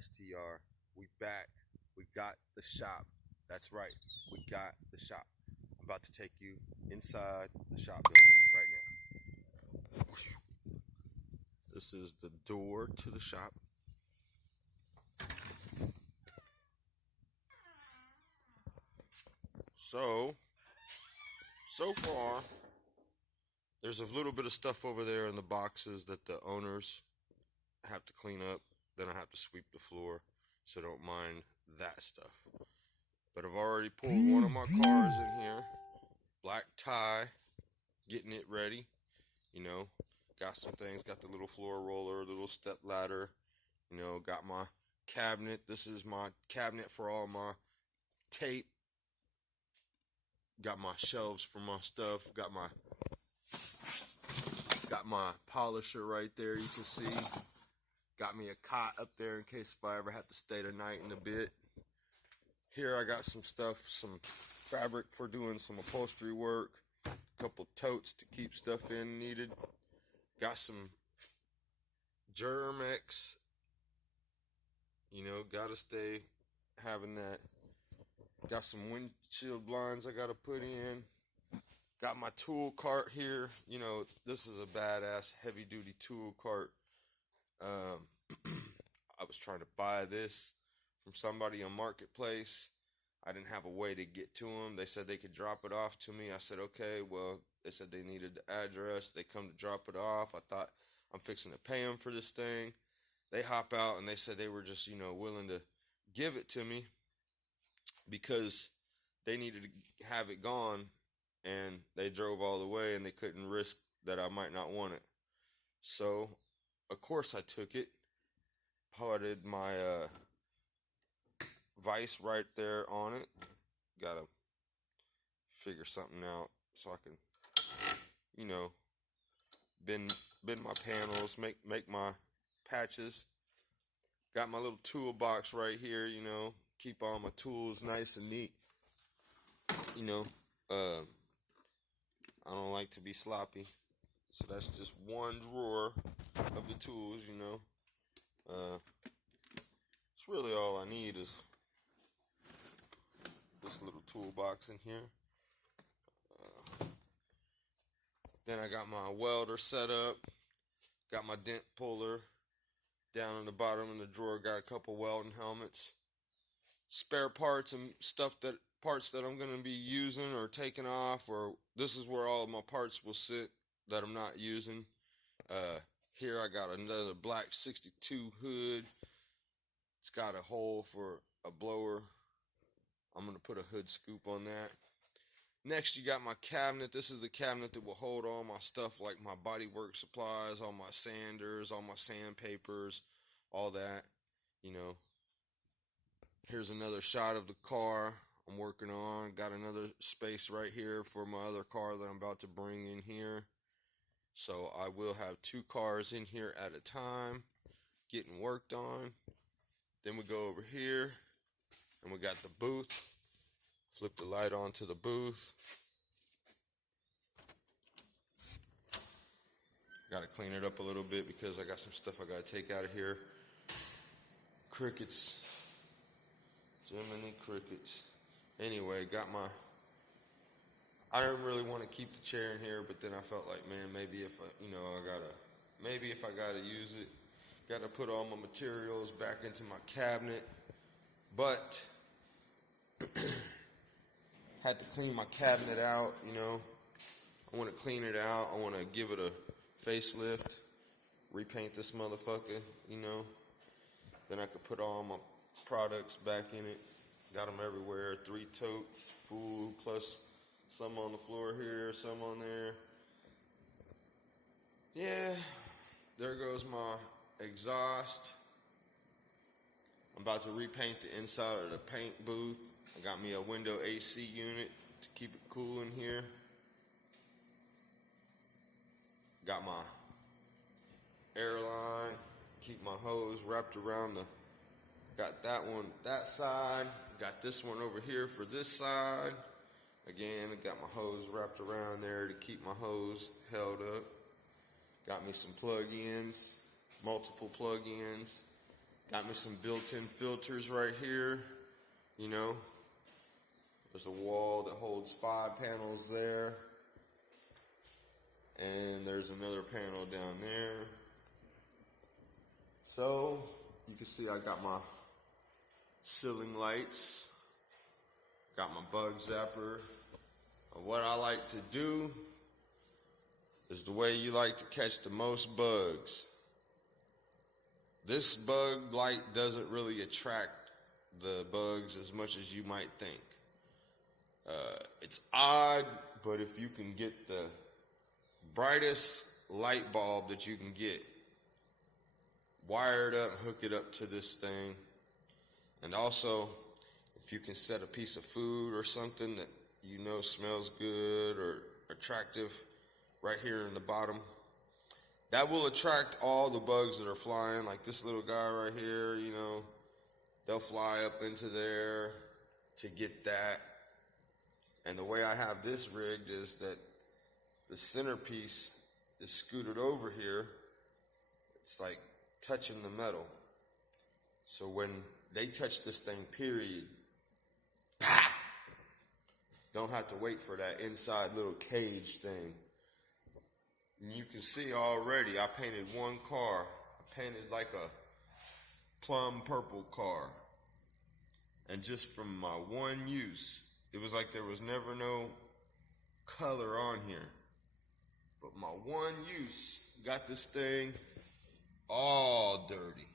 STR. We back. We got the shop. That's right. We got the shop. I'm about to take you inside the shop building right now. This is the door to the shop. So far, there's a little bit of stuff over there in the boxes that the owners have to clean up. Then I have to sweep the floor, so don't mind that stuff. But I've already pulled one of my cars in here, black tie, getting it ready. You know, got some things, got the little floor roller, little step ladder. You know, got my cabinet. This is my cabinet for all my tape. Got my shelves for my stuff. Got my polisher right there, you can see. Got me a cot up there in case if I ever have to stay the night in a bit. Here I got some stuff, some fabric for doing some upholstery work. A couple totes to keep stuff in needed. Got some Germ-X. You know, gotta stay having that. Got some windshield blinds I gotta put in. Got my tool cart here. You know, this is a badass heavy duty tool cart. I was trying to buy this from somebody on Marketplace. I didn't have a way to get to them. They said they could drop it off to me. I said, okay. Well, they said they needed the address. They come to drop it off. I thought, I'm fixing to pay them for this thing. They hop out and they said they were just, you know, willing to give it to me because they needed to have it gone, and they drove all the way and they couldn't risk that I might not want it. So, of course I took it, putted my vise right there on it. Gotta figure something out so I can, you know, bend my panels, make my patches. Got my little toolbox right here, you know, keep all my tools nice and neat. You know, I don't like to be sloppy, so that's just one drawer of the tools, you know. It's really all I need is this little toolbox in here. Then I got my welder set up, got my dent puller. Down in the bottom of the drawer, got a couple welding helmets, spare parts and parts that I'm going to be using or taking off, or this is where all of my parts will sit that I'm not using. Here I got another black 62 hood. It's got a hole for a blower. I'm going to put a hood scoop on that. Next, you got my cabinet. This is the cabinet that will hold all my stuff, like my bodywork supplies, all my sanders, all my sandpapers, all that, you know. Here's another shot of the car I'm working on. Got another space right here for my other car that I'm about to bring in here. So I will have two cars in here at a time getting worked on. Then we go over here and we got the booth. Flip the light on to the booth. Got to clean it up a little bit because I got some stuff I got to take out of here. Crickets. Jiminy crickets. Anyway, I didn't really want to keep the chair in here, but then I felt like, man, maybe if I gotta use it, got to put all my materials back into my cabinet. But had to clean my cabinet out, you know. I want to clean it out. I want to give it a facelift, repaint this motherfucker, you know. Then I could put all my products back in it. Got them everywhere. 3 totes full, plus some on the floor here, some on there. Yeah, there goes my exhaust. I'm about to repaint the inside of the paint booth. I got me a window AC unit to keep it cool in here. Got my airline, keep my hose wrapped around got that one that side. Got this one over here for this side. Again, I got my hose wrapped around there to keep my hose held up. Got me some plug-ins, multiple plug-ins. Got me some built-in filters right here. You know, there's a wall that holds 5 panels there. And there's another panel down there. So, you can see I got my ceiling lights. Got my bug zapper. And what I like to do is the way you like to catch the most bugs. This bug light doesn't really attract the bugs as much as you might think. It's odd, but if you can get the brightest light bulb that you can get, wire it up, hook it up to this thing, and also if you can set a piece of food or something that you know smells good or attractive right here in the bottom, that will attract all the bugs that are flying. Like this little guy right here, you know, they'll fly up into there to get that. And the way I have this rigged is that the centerpiece is scooted over here. It's like touching the metal. So when they touch this thing, period, bah! Don't have to wait for that inside little cage thing. And you can see already I painted one car. I painted like a plum purple car. And just from my one use, it was like there was never no color on here. But my one use got this thing all dirty.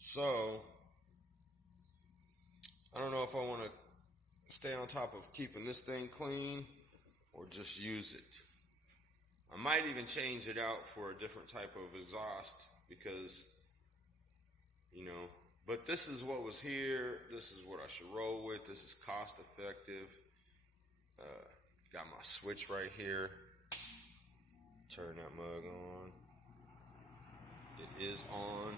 So, I don't know if I want to stay on top of keeping this thing clean or just use it. I might even change it out for a different type of exhaust because, you know, but this is what was here. This is what I should roll with. This is cost effective. Got my switch right here. Turn that mug on. It is on.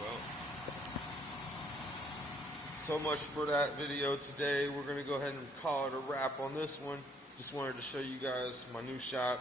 Well, so much for that video today. We're going to go ahead and call it a wrap on this one. Just wanted to show you guys my new shop.